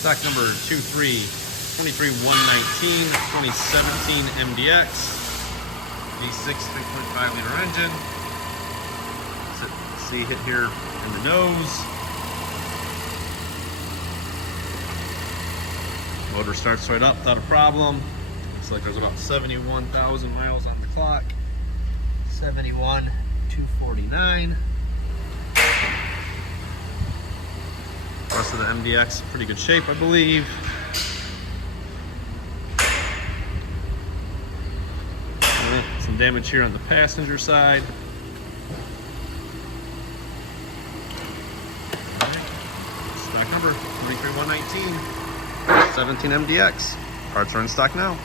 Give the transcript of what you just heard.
Stock number 23119, 2017 MDX, V6 3.5 liter engine. See hit here in the nose. Motor starts right up without a problem. Looks like there's about 71,000 miles on the clock. 71,249. Rest of the MDX, pretty good shape, I believe. Some damage here on the passenger side. Stock number 23119, 17 MDX. Parts are in stock now.